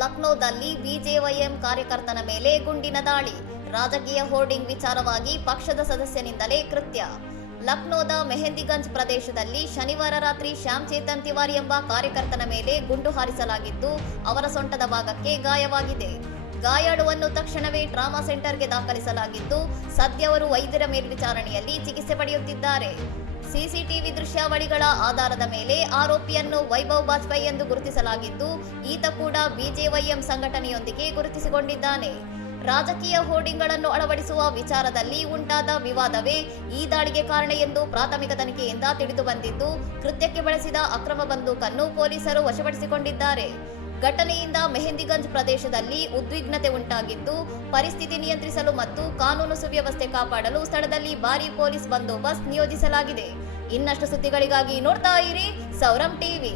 ಲಕ್ನೋದಲ್ಲಿ ಬಿಜೆವೈಎಂ ಕಾರ್ಯಕರ್ತನ ಮೇಲೆ ಗುಂಡಿನ ದಾಳಿ. ರಾಜಕೀಯ ಹೋರ್ಡಿಂಗ್ ವಿಚಾರವಾಗಿ ಪಕ್ಷದ ಸದಸ್ಯನಿಂದಲೇ ಕೃತ್ಯ. ಲಕ್ನೋದ ಮೆಹಂದಿಗಂಜ್ ಪ್ರದೇಶದಲ್ಲಿ ಶನಿವಾರ ರಾತ್ರಿ ಶ್ಯಾಮ್ ಚೇತನ್ ತಿವಾರಿ ಎಂಬ ಕಾರ್ಯಕರ್ತನ ಮೇಲೆ ಗುಂಡು ಹಾರಿಸಲಾಗಿದ್ದು, ಅವರ ಸೊಂಟದ ಭಾಗಕ್ಕೆ ಗಾಯವಾಗಿದೆ. ಗಾಯಾಳುವನ್ನು ತಕ್ಷಣವೇ ಟ್ರಾಮಾ ಸೆಂಟರ್ಗೆ ದಾಖಲಿಸಲಾಗಿದ್ದು, ಸದ್ಯ ಅವರು ವೈದ್ಯರ ಮೇಲ್ವಿಚಾರಣೆಯಲ್ಲಿ ಚಿಕಿತ್ಸೆ ಪಡೆಯುತ್ತಿದ್ದಾರೆ. ಸಿಸಿಟಿವಿ ದೃಶ್ಯಾವಳಿಗಳ ಆಧಾರದ ಮೇಲೆ ಆರೋಪಿಯನ್ನು ವೈಭವ್ ಬಾಜ್ಪೇಯಿ ಎಂದು ಗುರುತಿಸಲಾಗಿದ್ದು, ಈತ ಕೂಡ ಬಿಜೆವೈಎಂ ಸಂಘಟನೆಯೊಂದಿಗೆ ಗುರುತಿಸಿಕೊಂಡಿದ್ದಾನೆ. ರಾಜಕೀಯ ಹೋರ್ಡಿಂಗ್ಗಳನ್ನು ಅಳವಡಿಸುವ ವಿಚಾರದಲ್ಲಿ ಉಂಟಾದ ವಿವಾದವೇ ಈ ದಾಳಿಗೆ ಕಾರಣ ಎಂದು ಪ್ರಾಥಮಿಕ ತನಿಖೆಯಿಂದ ತಿಳಿದುಬಂದಿದ್ದು, ಕೃತ್ಯಕ್ಕೆ ಬಳಸಿದ ಅಕ್ರಮ ಬಂದೂಕನ್ನು ಪೊಲೀಸರು ವಶಪಡಿಸಿಕೊಂಡಿದ್ದಾರೆ. ಘಟನೆಯಿಂದ ಮೆಹಂದಿಗಂಜ್ ಪ್ರದೇಶದಲ್ಲಿ ಉದ್ವಿಗ್ನತೆ ಉಂಟಾಗಿದ್ದು, ಪರಿಸ್ಥಿತಿ ನಿಯಂತ್ರಿಸಲು ಮತ್ತು ಕಾನೂನು ಸುವ್ಯವಸ್ಥೆ ಕಾಪಾಡಲು ಸ್ಥಳದಲ್ಲಿ ಭಾರೀ ಪೊಲೀಸ್ ಬಂದೋಬಸ್ತ್ ನಿಯೋಜಿಸಲಾಗಿದೆ. ಇನ್ನಷ್ಟು ಸುದ್ದಿಗಳಿಗಾಗಿ ನೋಡ್ತಾ ಇರಿ ಸೌರಂ ಟಿವಿ.